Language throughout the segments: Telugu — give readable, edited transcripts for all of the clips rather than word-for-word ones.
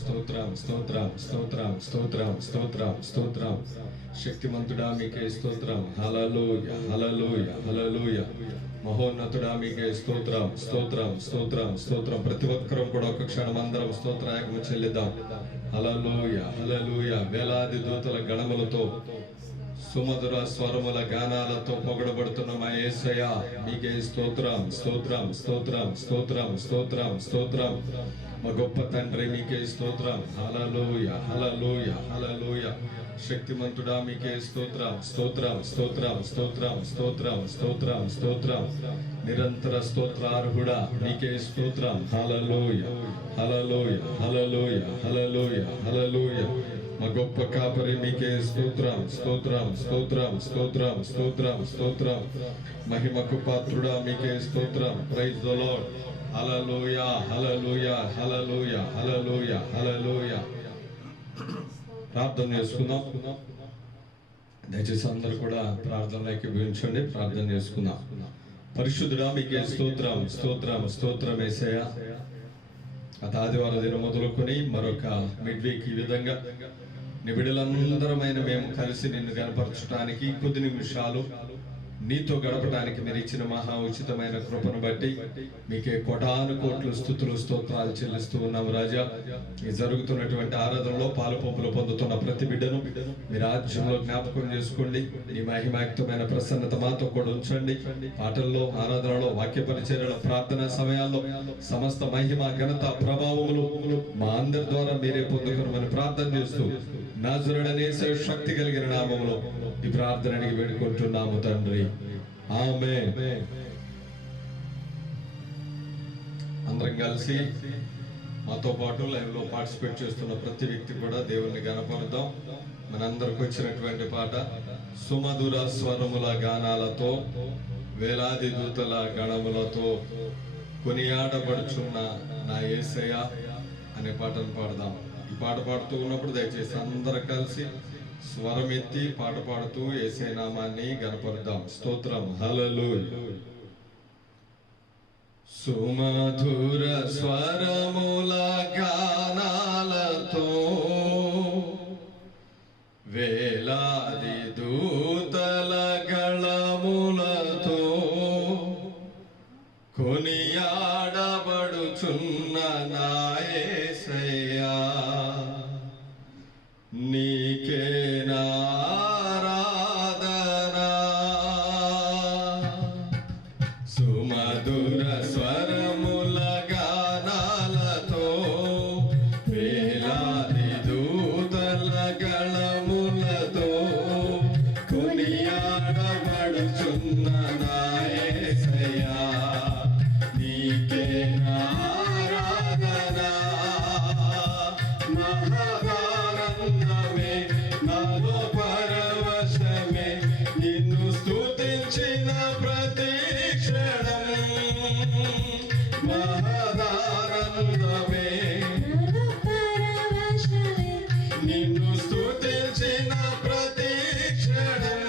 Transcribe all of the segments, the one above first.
స్తోత్రం స్తోత్రం స్తోత్రం స్తోత్రం స్తోత్రం స్తోత్రం. శక్తిమంతుడా మీకే స్తోత్రం. హల్లెలూయా హల్లెలూయా హల్లెలూయా. మహోన్నతుడా మీకే స్తోత్రం స్తోత్రం స్తోత్రం స్తోత్రం. ప్రతి ఒక్కరం కూడా ఒక క్షణం అందరం స్తోత్రయాగము చెల్లిద్దాం. హల్లెలూయా హల్లెలూయా. వేలాది దూతల గణములతో సుమధుర స్వరముల గానాలతో పొగడబడుతున్న మా యేసయ్య మీకే స్తోత్రం స్తోత్రం స్తోత్రం స్తోత్రం స్తోత్రం స్తోత్రం. మా గొప్ప తండ్రి మీకే స్తోత్రం. హల్లెలూయా హల్లెలూయా హల్లెలూయా. శక్తిమంతుడా మీకే స్తోత్రం స్తోత్రం స్తోత్రం స్తోత్రం స్తోత్రం స్తోత్రం స్తోత్రం. నిరంతర స్తోత్రార్హుడా మీకే స్తోత్రం. హల్లెలూయా హల్లెలూయా హల్లెలూయా హల్లెలూయా హల్లెలూయా. మా గొప్ప కాపరి మీకే స్తోత్రం స్తోత్రం స్తోత్రం స్తోత్రం స్తోత్రం స్తోత్రం. మహిమకు పాత్రుడా మీకే స్తోత్రం. Praise the Lord. Hallelujah hallelujah hallelujah hallelujah hallelujah. ప్రార్థన చేసుకుందాం. దయచేసి అందరూ కూడా ప్రార్థనలోకి వీక్షించండి. ప్రార్థన చేసుకుందాం. పరిశుద్ధుడా మీకే స్తోత్రం స్తోత్రం స్తోత్రం యేసయ్య. గత ఆదివారం దినం మొదలుకొని మరొక మిడ్ వీక్ ఈ విధంగా నిబిడలందరమైన మేము కలిసి నిన్ను కనపరచడానికి కొద్ది నిమిషాలు నీతో గడపడానికి మీరు ఇచ్చిన మహా ఉచితమైన కృపను బట్టి మీకే కోటాను కోట్లు స్తుతులు స్తోత్రాలు చెల్లిస్తూ ఉన్నాము రాజా. ఈ జరుగుతున్నటువంటి ఆరాధనలో పాలు పంపులు పొందుతున్న ప్రతి బిడ్డను మీ రాజ్యంలో జ్ఞాపకం చేసుకోండి. ఈ మహిమాయుక్తమైన ప్రసన్నత మాతో కూడా ఉంచండి. పాటల్లో, ఆరాధనలో, వాక్య పరిచర్యల, ప్రార్థన సమయాల్లో సమస్త మహిమ ఘనత ప్రభావములు మా అందరి ద్వారా మీరే పొందుకునమని ప్రార్థన చేస్తూ నాజరుడనే శక్తి కలిగిన నామములో ఈ ప్రార్థనకి వేడుకుంటున్నాము తండ్రి. ఆమేన్. అందరం కలిసి మాతో పాటు లైవ్ లో పార్టిసిపేట్ చేస్తున్న ప్రతి వ్యక్తి కూడా దేవుణ్ణి గణపరుద్దాం. మనందరికి వచ్చినటువంటి పాట సుమధుర స్వరముల గానాలతో వేలాది దూతల గణములతో కొనియాడబడుచున్న నా యేసయ్య అనే పాటను పాడదాం. ఈ పాట పాడుతూ ఉన్నప్పుడు దయచేసి అందరూ కలిసి స్వరం ఎత్తి పాట పాడుతూ యేసయ్య నామాన్ని గణపరుద్దాం. స్తోత్రం. హల్లెలూయా. సుమధుర స్వరముల గానాలతో వేలాది దూతల గళములతో కొనియాడబడుచున్న నా యేసయ్యా నీకే నారాధనా. సుమధుర స్వరముల గానాలతో వేలాది దూతల గళములతో కొనియాడబడుచున్న నా యేసయ్యా నీకే నారాధనా. మహదానందమే నాలో పరవశమే నిన్ను స్తుతించిన ప్రతి క్షణం. మహదానందమే నిన్ను స్తుతించిన ప్రతి క్షణం.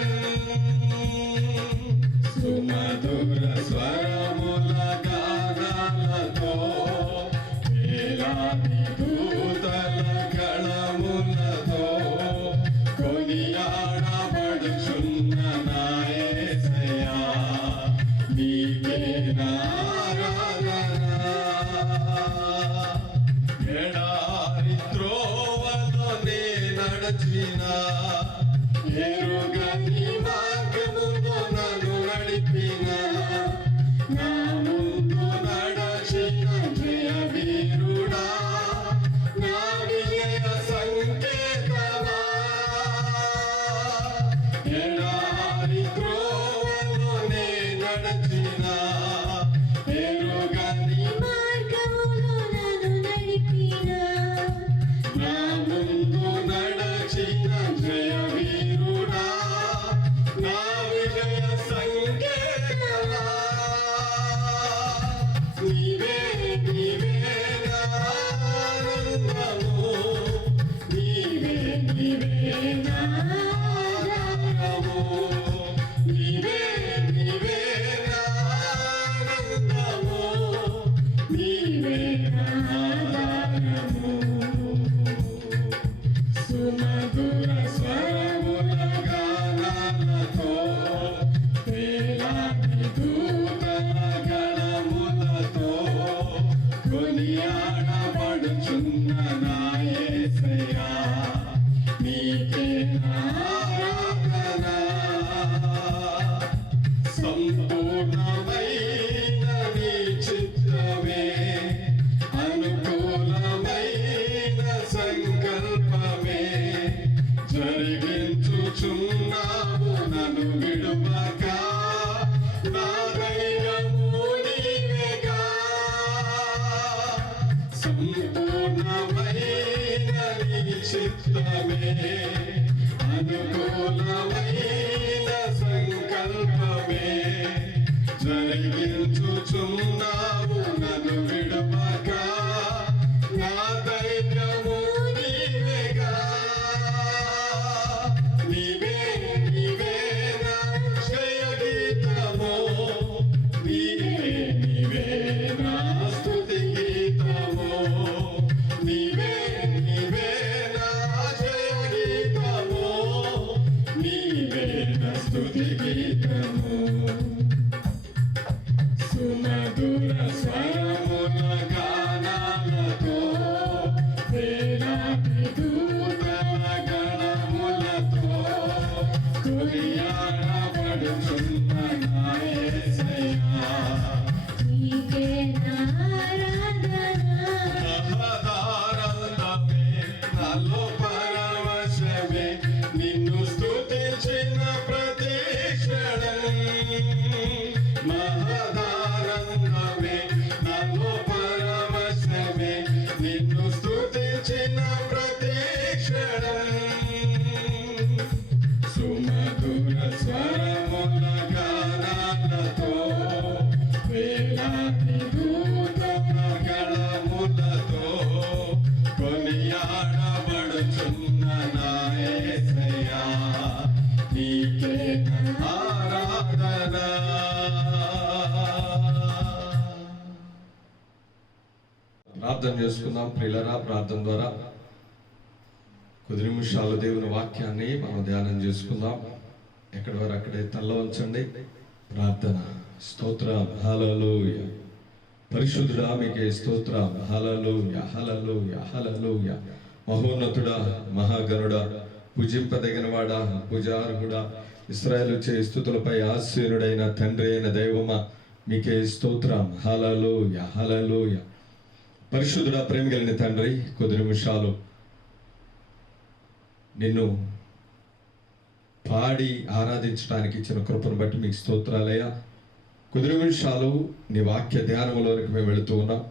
సుమధుర స్వరముల గానాలతో వేలాది దూతల గళములతో కొనియాడబడుచున్న నా యేసయ్యా నీకే నారాధనా. ఎడారి త్రోవలో నే నడచినా ఎరుగని మార్గములో నన్ను నడిపినా నా ముందు నడచిన జయ వీరుడా నా విజయ సంకేతమా. ఎడారి త్రోవలో నే నడచినా ఎరుగని మార్గములో నన్ను నడిపినా నా ముందు నడచిన జయ వీరుడా నా విజయ సంకేతమా. నీవే నీవే నా ఆనందము, నీవే నీవే నా ఆధారము. నీవే నీవే నా ఆనందము, నీవే నా ఆధారము. చిత్తమే అనుకూలమైన సంకల్పమే జరిగించుచున్నావు నన్ను విడువక నా ధైర్యము నీవేగా నీవే నీవే నా జయ గీతము నీవే నీవే నా స్తుతి గీతము నీవే నీవే నా జయ గీతము నీవే నా స్తుతి గీతము సుమధుర స్వరముల గానాలతో వేలాది దూతల గణములతో కొనియాడబడుచున్న నా యేసయ్యా నీకే ఆరాధన మహదానందమే నాలో పరవశమే నిన్ను స్తుతించిన ప్రతి క్షణం మహదానందమే నాలో పరవశమే నిన్ను స్తుతించిన ప్రతి క్షణం సుమధుర స్వరముల గానాలతో వేలాది దూతల గళములతో కొనియాడబడుచున్న నా యేసయ్యా నీకే ఆరాధన ప్రార్థన చేసుకుందాం ప్రియులరా. ప్రార్థన ద్వారా కొద్ది నిమిషాలు దేవుని వాక్యాన్ని మనం ధ్యానం చేసుకుందాం. ఎక్కడి వారు అక్కడే తల్ల ఉంచండి. ప్రార్థన. స్తోత్రం. హల్లెలూయ. పరిశుద్ధుడా మీకే స్తోత్రం. హల్లెలూయ హల్లెలూయ హల్లెలూయ. మహోన్నతుడా మహాగణుడా పూజింపదగిన వాడా పూజార్హుడా ఇశ్రాయేలు చే స్తుతులపై ఆసీనుడైన తండ్రి అయిన దైవమా మీకే స్తోత్రం. హల్లెలూయ హల్లెలూయ. పరిశుద్ధుడా ప్రేమ కలిగిన తండ్రి కొద్ది నిమిషాలు నిన్ను పాడి ఆరాధించడానికి ఇచ్చిన కృపను బట్టి మీకు స్తోత్రాలయ్యా. కొద్ది నిమిషాలు నీ వాక్య ధ్యానంలోనికి మేము వెళుతూ ఉన్నాం.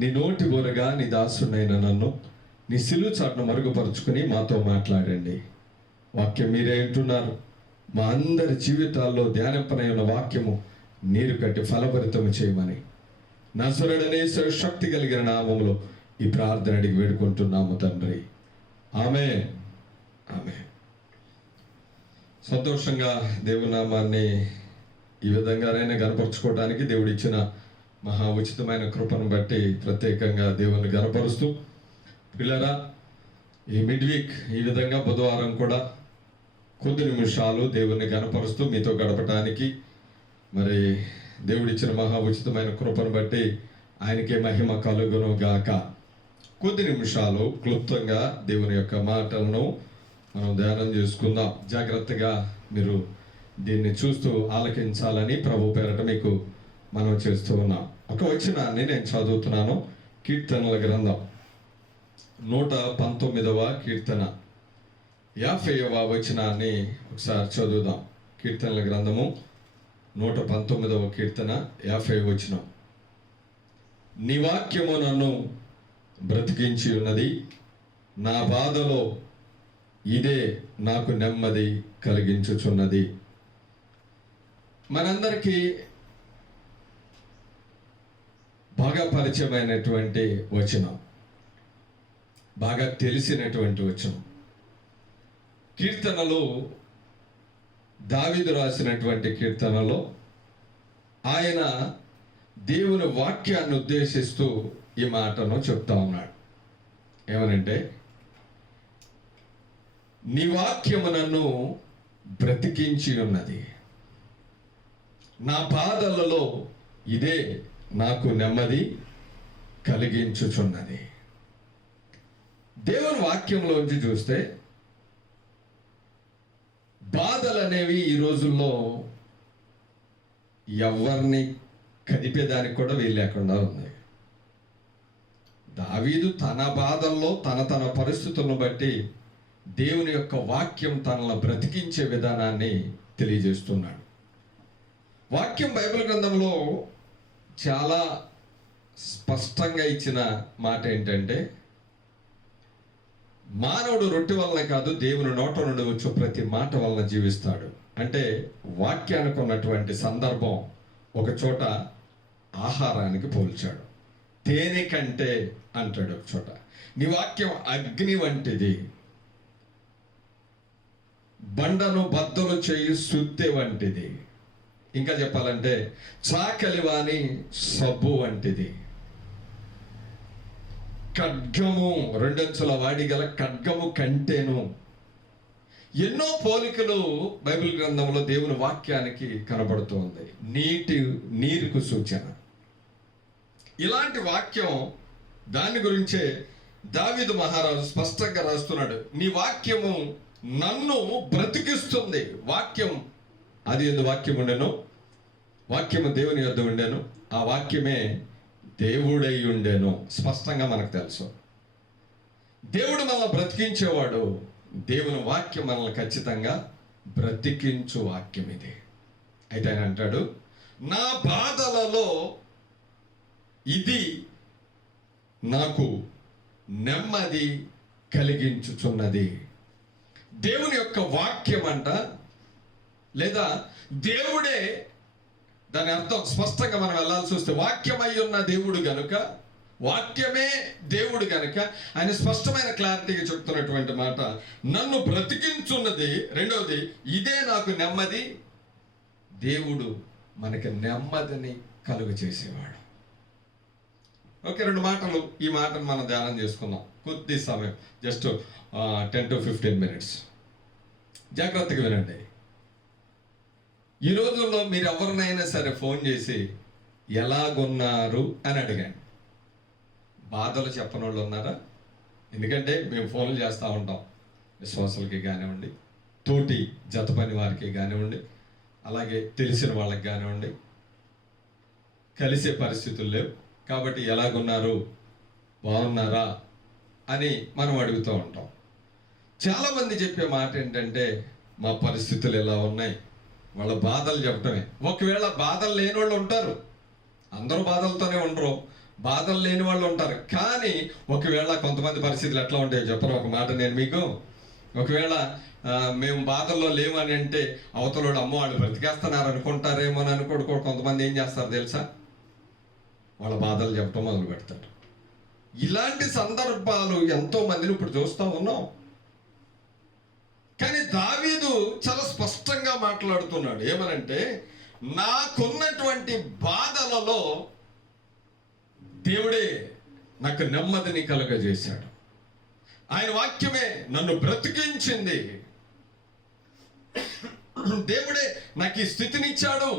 నీ నోటి బోరగా నీ దాసుడైన నన్ను నీ సిలువ చాటును మరుగుపరుచుకుని మాతో మాట్లాడండి. వాక్యం మీరే అంటున్నారు. మా అందరి జీవితాల్లో ధ్యానింపనై ఉన్న వాక్యము నీరు కట్టి ఫలభరితము చేయమని నజరుడనే శక్తి కలిగిన నామములో ఈ ప్రార్థన అడిగి వేడుకుంటున్నాము తండ్రి. ఆమేన్ ఆమేన్. సంతోషంగా దేవుని నామాన్ని ఈ విధంగానైనా గనపరుచుకోవడానికి దేవుడు ఇచ్చిన మహా ఉచితమైన కృపను బట్టి ప్రత్యేకంగా దేవుని గనపరుస్తూ పిల్లరా ఈ మిడ్ వీక్ ఈ విధంగా బుధవారం కూడా కొద్ది నిమిషాలు దేవుని గనపరుస్తూ మీతో గడపడానికి మరి దేవుడిచ్చిన మహా ఉచితమైన కృపను బట్టి ఆయనకే మహిమ కలుగును గాక. కొద్ది నిమిషాలు క్లుప్తంగా దేవుని యొక్క మాటలను మనం ధ్యానం చేసుకుందాం. జాగ్రత్తగా మీరు దీన్ని చూస్తూ ఆలకించాలని ప్రభు పేరట మీకు మనం చేస్తూ ఉన్నాం. ఒక వచనాన్ని నేను చదువుతున్నాను. కీర్తనల గ్రంథం 119వ కీర్తన 50వ వచనాన్ని ఒకసారి చదువుదాం. కీర్తనల గ్రంథము 119వ కీర్తన 50వ వచనం. నీ వాక్యము నన్ను బ్రతికించి ఉన్నది, నా బాధలో ఇదే నాకు నెమ్మది కలిగించుచున్నది. మనందరికీ బాగా పరిచయమైనటువంటి వచనం, బాగా తెలిసినటువంటి వచనం. కీర్తనలో దావీదు రాసినటువంటి కీర్తనలో ఆయన దేవుని వాక్యాన్ని ఉద్దేశిస్తూ ఈ మాటను చెప్తా ఉన్నాడు. ఏమనంటే, నీ వాక్యము నన్ను బ్రతికించి ఉన్నది, నా బాధలలో ఇదే నాకు నెమ్మది కలిగించుచున్నది. దేవుని వాక్యంలోంచి చూస్తే బాధలు అనేవి ఈ రోజుల్లో ఎవరిని కదిపేదానికి కూడా వీలు లేకుండా ఉంది. దావీదు తన బాధల్లో తన పరిస్థితులను బట్టి దేవుని యొక్క వాక్యం తనను బ్రతికించే విధానాన్ని తెలియజేస్తున్నాడు. వాక్యం బైబిల్ గ్రంథంలో చాలా స్పష్టంగా ఇచ్చిన మాట ఏంటంటే, మానవుడు రొట్టె వలన కాదు, దేవుని నోట నుండి వచ్చు ప్రతి మాట వలన జీవిస్తాడు. అంటే వాక్యానికి ఉన్నటువంటి సందర్భం ఒక చోట ఆహారానికి పోల్చాడు. తేనె కంటే అంటాడు ఒక చోట. నీ వాక్యం అగ్ని వంటిది, బండను బద్దలు చేయి సుత్తె వంటిది. ఇంకా చెప్పాలంటే చాకలి వాని సబ్బు వంటిది. ఖడ్గము, రెండంచుల వాడి గల ఖడ్గము కంటేను. ఎన్నో పోలికలు బైబిల్ గ్రంథంలో దేవుని వాక్యానికి కనబడుతోంది. నీరుకు సూచన. ఇలాంటి వాక్యం, దాని గురించే దావీదు మహారాజు స్పష్టంగా రాస్తున్నాడు. నీ వాక్యము నన్ను బ్రతికిస్తుంది. వాక్యం, అది ఎందు వాక్యం ఉండెను, వాక్యము దేవుని యొద్ద ఉండెను, ఆ వాక్యమే దేవుడై ఉండెను. స్పష్టంగా మనకు తెలుసు. దేవుడు మనల్ని బ్రతికించేవాడు. దేవుని వాక్యం మనల్ని ఖచ్చితంగా బ్రతికించు వాక్యం ఇది. అయితే ఆయన అంటాడు, నా బాధలలో ఇది నాకు నెమ్మది కలిగించుచున్నది. దేవుని యొక్క వాక్యం అంట, లేదా దేవుడే, దాని అర్థం స్పష్టంగా మనం వెళ్ళాల్సి వస్తే, వాక్యమై ఉన్న దేవుడు గనుక, వాక్యమే దేవుడు గనుక ఆయన స్పష్టమైన క్లారిటీగా చెప్తున్నటువంటి మాట, నన్ను బ్రతికించున్నది. రెండవది, ఇదే నాకు నెమ్మది. దేవుడు మనకి నెమ్మదిని కలుగ చేసేవాడు. ఓకే, రెండు మాటలు, ఈ మాటను మనం ధ్యానం చేసుకుందాం కొద్ది సమయం, జస్ట్ 10 to 15 minutes. జాగ్రత్తగా వినండి. ఈ రోజుల్లో మీరు ఎవరినైనా సరే ఫోన్ చేసి ఎలాగున్నారు అని అడిగాను. బాధలు చెప్పని వాళ్ళు ఉన్నారా? ఎందుకంటే మేము ఫోన్లు చేస్తూ ఉంటాం, విశ్వాసులకి కానివ్వండి, తోటి జత పని వారికి కానివ్వండి, అలాగే తెలిసిన వాళ్ళకి కానివ్వండి. కలిసే పరిస్థితులు లేవు కాబట్టి ఎలాగున్నారు, బాగున్నారా అని మనం అడుగుతూ ఉంటాం. చాలామంది చెప్పే మాట ఏంటంటే, మా పరిస్థితులు ఎలా ఉన్నాయి, వాళ్ళ బాధలు చెప్పడమే. ఒకవేళ బాధలు లేని వాళ్ళు ఉంటారు, అందరూ బాధలతోనే ఉండరు, బాధలు లేని వాళ్ళు ఉంటారు. కానీ ఒకవేళ కొంతమంది పరిస్థితులు ఎట్లా ఉంటాయో చెప్పరు ఒక మాట నేను మీకు. ఒకవేళ మేము బాధల్లో లేవని అంటే అవతలోడు అమ్మో వాళ్ళు బ్రతికేస్తున్నారు అనుకుంటారేమో అని అనుకోడు. కొంతమంది ఏం చేస్తారు తెలుసా, వాళ్ళ బాధలు చెప్పడం మొదలు పెడతారు. ఇలాంటి సందర్భాలు ఎంతో మందిని ఇప్పుడు చూస్తూ ఉన్నాం. కానీ దావీదు చాలా స్పష్టంగా మాట్లాడుతున్నాడు. ఏమనంటే, నాకున్నటువంటి బాధలలో దేవుడే నాకు నెమ్మదిని కలుగజేశాడు. ఆయన వాక్యమే నన్ను బ్రతికించింది. దేవుడే నాకు ఈ స్థితినిచ్చాడు,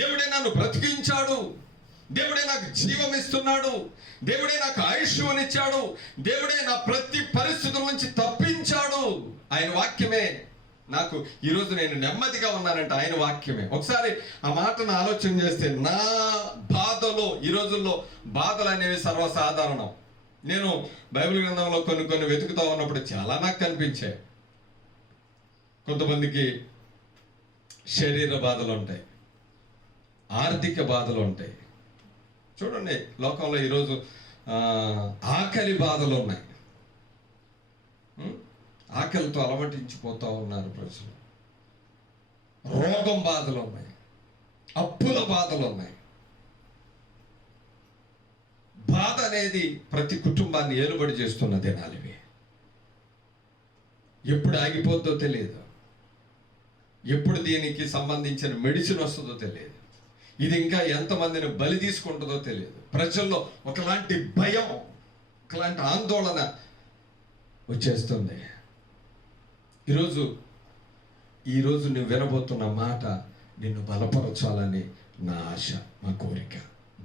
దేవుడే నన్ను బ్రతికించాడు, దేవుడే నాకు జీవం ఇస్తున్నాడు, దేవుడే నాకు ఆయుష్నిచ్చాడు, దేవుడే నా ప్రతి పరిస్థితుల నుంచి తప్పించాడు. ఆయన వాక్యమే నాకు ఈరోజు నేను నెమ్మదిగా ఉన్నానంటే ఆయన వాక్యమే. ఒకసారి ఆ మాటను ఆలోచన చేస్తే, నా బాధలో, ఈ రోజుల్లో బాధలు అనేవి సర్వసాధారణం. నేను బైబిల్ గ్రంథంలో కొన్ని వెతుకుతూ ఉన్నప్పుడు చాలా నాకు కనిపించాయి. కొంతమందికి శరీర బాధలు ఉంటాయి, ఆర్థిక బాధలు ఉంటాయి. చూడండి, లోకంలో ఈరోజు ఆకలి బాధలు ఉన్నాయి. ఆకలితో అలమటించిపోతూ ఉన్నారు ప్రజలు. రోగం బాధలు ఉన్నాయి, అప్పుల బాధలు ఉన్నాయి. బాధ అనేది ప్రతి కుటుంబాన్ని ఏలుబడి చేస్తున్న దినాలివి. ఎప్పుడు ఆగిపోద్దో తెలియదు, ఎప్పుడు దీనికి సంబంధించిన మెడిసిన్ వస్తుందో తెలియదు, ఇది ఇంకా ఎంతమందిని బలి తీసుకుంటుందో తెలియదు. ప్రజల్లో ఒకలాంటి భయం, ఒకలాంటి ఆందోళన వచ్చేస్తుంది. ఈరోజు నువ్వు వినబోతున్న మాట నిన్ను బలపరచాలని నా ఆశ, మా కోరిక.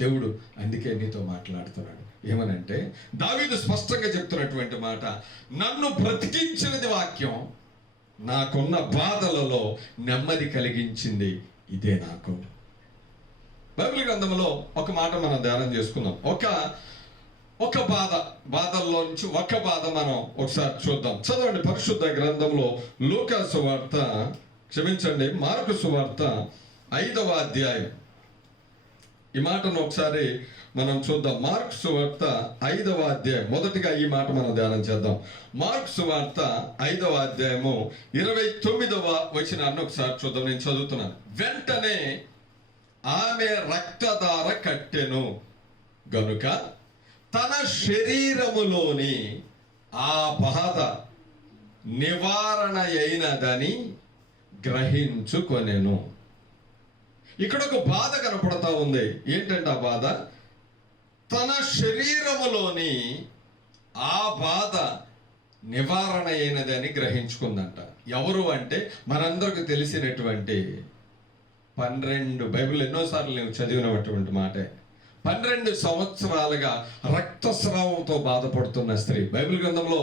దేవుడు అందుకే నీతో మాట్లాడుతున్నాడు. ఏమనంటే, దావీదు స్పష్టంగా చెప్తున్నటువంటి మాట, నన్ను బ్రతికించినది వాక్యం, నాకున్న బాధలలో నెమ్మది కలిగించింది ఇదే నాకు. బైబిల్ గ్రంథంలో ఒక మాట మనం ధ్యానం చేసుకుందాం. ఒక బాధల్లో నుంచి ఒక బాధ మనం ఒకసారి చూద్దాం. చదవండి పరిశుద్ధ గ్రంథంలో లూకా సువార్త, క్షమించండి, మార్కు సువార్త 5వ అధ్యాయం ఈ మాటను ఒకసారి మనం చూద్దాం. మార్కు సువార్త 5వ అధ్యాయం. మొదటిగా ఈ మాట మనం ధ్యానం చేద్దాం. మార్కు సువార్త 5వ అధ్యాయము 29వ వచనాన్ని ఒకసారి చూద్దాం. నేను చదువుతున్నాను. వెంటనే ఆమె రక్తధార కట్టెను గనుక తన శరీరములోని ఆ బాధ నివారణ అయినదని గ్రహించుకొనెను. ఇక్కడ ఒక బాధ కనపడతా ఉంది. ఏంటంటే ఆ బాధ తన శరీరములోని ఆ బాధ నివారణ అయినదని గ్రహించుకుందంట. ఎవరు అంటే మనందరికి తెలిసినటువంటి 12 బైబిల్ ఎన్నోసార్లు నేను చదివినటువంటి మాటే. 12 సంవత్సరాలుగా రక్తస్రావంతో బాధపడుతున్న స్త్రీ. బైబిల్ గ్రంథంలో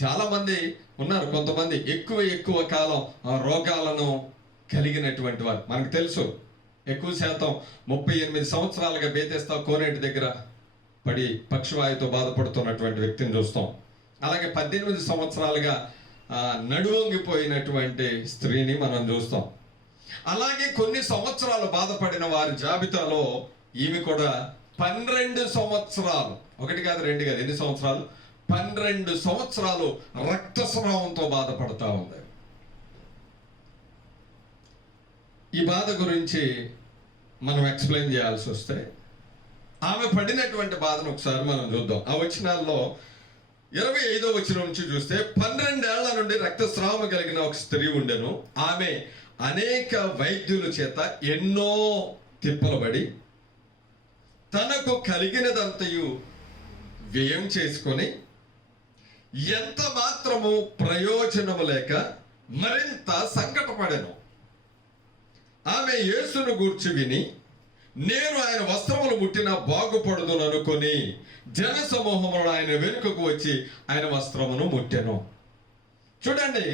చాలా మంది ఉన్నారు. కొంతమంది ఎక్కువ కాలం రోగాలను కలిగినటువంటి వారు మనకు తెలుసు. ఎక్కువ శాతం 38 సంవత్సరాలుగా బేతెస్తా కోనేటి దగ్గర పడి పక్షవాయుతో బాధపడుతున్నటువంటి వ్యక్తిని చూస్తాం. అలాగే 18 సంవత్సరాలుగా నడువంగిపోయినటువంటి స్త్రీని మనం చూస్తాం. అలాగే కొన్ని సంవత్సరాలు బాధపడిన వారి జాబితాలో ఈమె కూడా 12 సంవత్సరాలు, ఒకటి కాదు రెండు కాదు, ఎన్ని సంవత్సరాలు? 12 సంవత్సరాలు రక్తస్రావంతో బాధపడతా ఉంది. ఈ బాధ గురించి మనం ఎక్స్ప్లెయిన్ చేయాల్సి వస్తే ఆమె పడినటువంటి బాధను ఒకసారి మనం చూద్దాం. ఆ వచనాల్లో 25వ వచనం నుంచి చూస్తే 12 ఏళ్ల నుండి రక్తస్రావం కలిగిన ఒక స్త్రీ ఉండెను. ఆమె అనేక వైద్యుల చేత ఎన్నో తిప్పలబడి తనకు కలిగినదంతయు వ్యయం చేసుకొని ఎంత మాత్రము ప్రయోజనము లేక మరింత సంకటపడెను. ఆమె యేసును గూర్చి విని నేను ఆయన వస్త్రములు ముట్టినా బాగుపడుదును అనుకొని జన సమూహములు ఆయన వెనుకకు వచ్చి ఆయన వస్త్రమును ముట్టెను. చూడండి,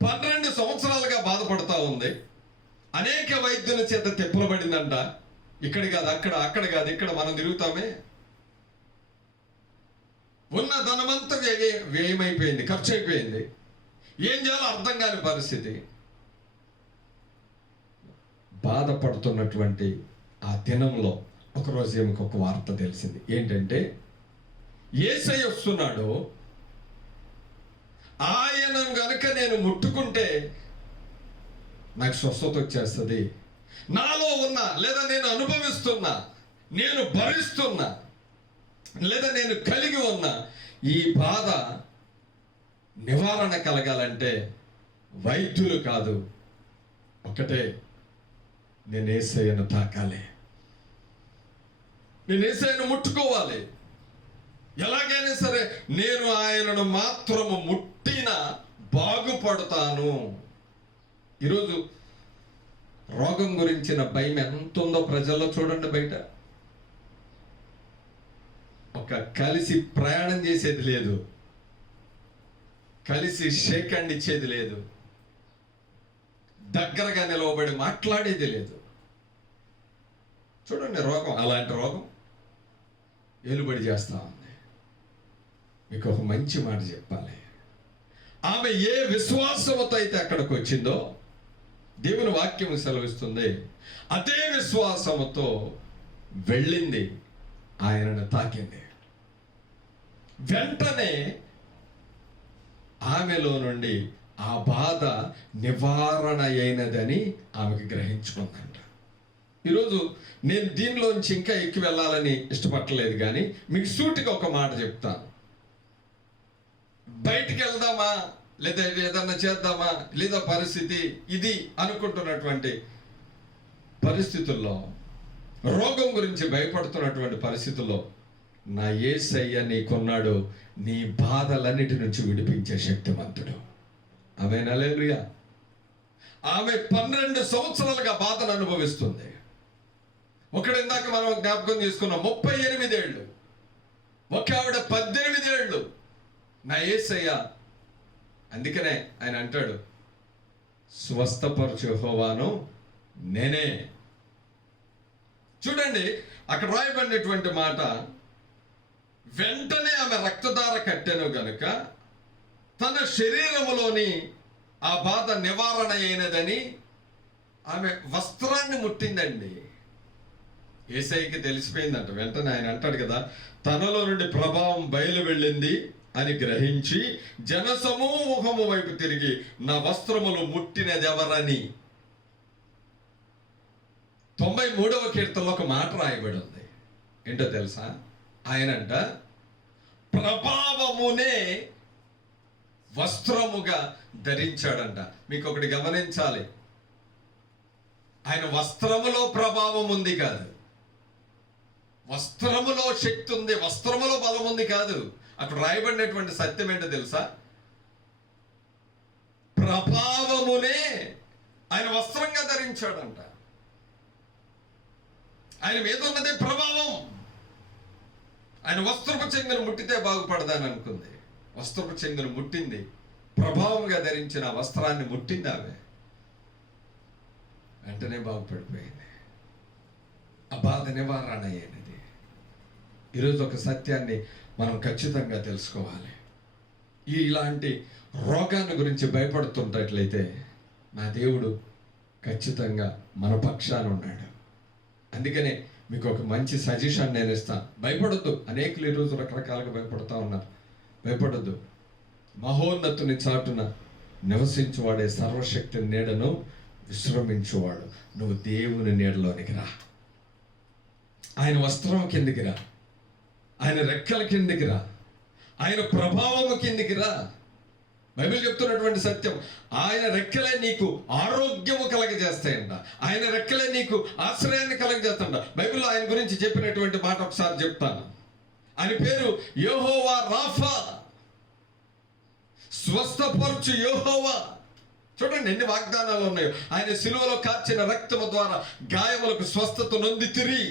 12 సంవత్సరాలుగా బాధపడతా ఉంది. అనేక వైద్యుల చేత తిప్పలబడిందంట. ఇక్కడ కాదు అక్కడ కాదు ఇక్కడ మనం తిరుగుతామే. ఉన్న ధనమంతా వ్యయమైపోయింది, ఖర్చు అయిపోయింది. ఏం చేయాలో అర్థం కాని పరిస్థితి. బాధపడుతున్నటువంటి ఆ దినంలో ఒకరోజు ఏమికి ఒక వార్త తెలిసింది. ఏంటంటే యేసయ్య వస్తున్నాడు, ఆయనను గనుక నేను ముట్టుకుంటే నాకు స్వస్థత వచ్చేస్తుంది. నాలో ఉన్న లేదా నేను అనుభవిస్తున్నా, నేను భరిస్తున్నా, లేదా నేను కలిగి ఉన్న ఈ బాధ నివారణ కలగాలంటే వైద్యులు కాదు, ఒకటే, నేను యేసయ్యను తాకాలి, నేను యేసయ్యను ముట్టుకోవాలి. ఎలాగైనా సరే నేను ఆయనను మాత్రము ముట్టిన బాగుపడతాను. ఈరోజు రోగం గురించిన భయం ఎంత ఉందో ప్రజల్లో చూడండి. బయట ఒక కలిసి ప్రయాణం చేసేది లేదు, కలిసి షేక్ హ్యాండ్ ఇచ్చేది లేదు, దగ్గరగా నిలవబడి మాట్లాడేది లేదు. చూడండి, రోగం, అలాంటి రోగం ఏలుబడి చేస్తా ఉంది. మీకు ఒక మంచి మాట చెప్పాలి. ఆమె ఏ విశ్వాసంతో అయితే అక్కడికి వచ్చిందో దేవుని వాక్యం సెలవిస్తుంది, అదే విశ్వాసముతో వెళ్ళింది, ఆయనను తాకింది. వెంటనే ఆమెలో నుండి ఆ బాధ నివారణ అయినదని ఆమెకు గ్రహించుకుందంట. ఈరోజు నేను దీనిలోంచి ఇంకా ఎక్కువ వెళ్ళాలని ఇష్టపడలేదు, కానీ మీకు సూటిగా ఒక మాట చెప్తాను. బయటికి వెళ్దామా, లేదా ఏదన్నా చేద్దామా, లేదా పరిస్థితి ఇది అనుకుంటున్నటువంటి పరిస్థితుల్లో, రోగం గురించి భయపడుతున్నటువంటి పరిస్థితుల్లో నా యేసయ్య నీకున్నాడు, నీ బాధలన్నిటి నుంచి విడిపించే శక్తిమంతుడు. ఆమేన్, హల్లెలూయా. ఆమె 12 సంవత్సరాలుగా బాధను అనుభవిస్తుంది. ఒకడు ఇందాక మనం జ్ఞాపకం చేసుకున్నాం, 38 ఏళ్ళు. ఒక ఆవిడ 18 ఏళ్ళు. నా యేసయ్య, అందుకనే ఆయన అంటాడు, స్వస్థపరచు యెహోవాను నేనే. చూడండి, అక్కడ రాయబడినటువంటి మాట, వెంటనే ఆమె రక్తధార కట్టెను గనుక తన శరీరములోని ఆ బాధ నివారణ అయినదని ఆమె వస్త్రాన్ని ముట్టిందండి. యేసయ్యకి తెలిసిపోయిందంట. వెంటనే ఆయన అంటాడు కదా, తనలో నుండి ప్రభావం బయలు వెళ్ళింది అని గ్రహించి జనసమూహము వైపు తిరిగి నా వస్త్రములు ముట్టినదెవరని. 93వ కీర్తనలో ఒక మాట రాయబడి ఉంది. ఏంటో తెలుసా? ఆయనంట ప్రభావమునే వస్త్రముగా ధరించాడంట. మీకు ఒకటి గమనించాలి, ఆయన వస్త్రములో ప్రభావం ఉంది కాదు, వస్త్రములో శక్తి ఉంది, వస్త్రములో బలం ఉంది కాదు. అక్కడ రాయబడినటువంటి సత్యం ఏంటో తెలుసా? ప్రభావమునే ఆయన వస్త్రంగా ధరించాడంట. ఆయన మీద ఉన్నదే ప్రభావం. ఆయన వస్త్రపు చెంగును ముట్టితే బాగుపడదాని అనుకుంది, వస్త్రపు చెంగును ముట్టింది, ప్రభావంగా ధరించిన వస్త్రాన్ని ముట్టింది ఆమె, వెంటనే బాగుపడిపోయింది. ఆ బాధ నివారణ అయ్యేది. ఈరోజు ఒక సత్యాన్ని మనం ఖచ్చితంగా తెలుసుకోవాలి. ఇలాంటి రోగాన్ని గురించి భయపడుతుంటట్లయితే నా దేవుడు ఖచ్చితంగా మన పక్షాన ఉన్నాడు. అందుకనే మీకు ఒక మంచి సజెషన్ నేను ఇస్తాను. భయపడొద్దు. అనేకులు ఈరోజు రకరకాలుగా భయపడుతూ ఉన్నారు. భయపడొద్దు. మహోన్నతుని చాటున నివసించువాడే సర్వశక్తి నీడను విశ్రమించువాడు. నువ్వు దేవుని నీడలోనికి రా, ఆయన వస్త్రం కిందికి రా, ఆయన రెక్కల కిందికి రా, ఆయన ప్రభావము కిందికి రా. బైబిల్ చెప్తున్నటువంటి సత్యం, ఆయన రెక్కలే నీకు ఆరోగ్యము కలగజేస్తాయంట, ఆయన రెక్కలే నీకు ఆశ్రయాన్ని కలగజేస్తాయంట. బైబిల్లో ఆయన గురించి చెప్పినటువంటి మాట ఒకసారి చెప్తాను. ఆయన పేరు యెహోవా రాఫా, స్వస్థపరచు యెహోవా. చూడండి ఎన్ని వాగ్దానాలు ఉన్నాయో. ఆయన సిలువలో కార్చిన రక్తము ద్వారా గాయములకు స్వస్థత నొందితిరి.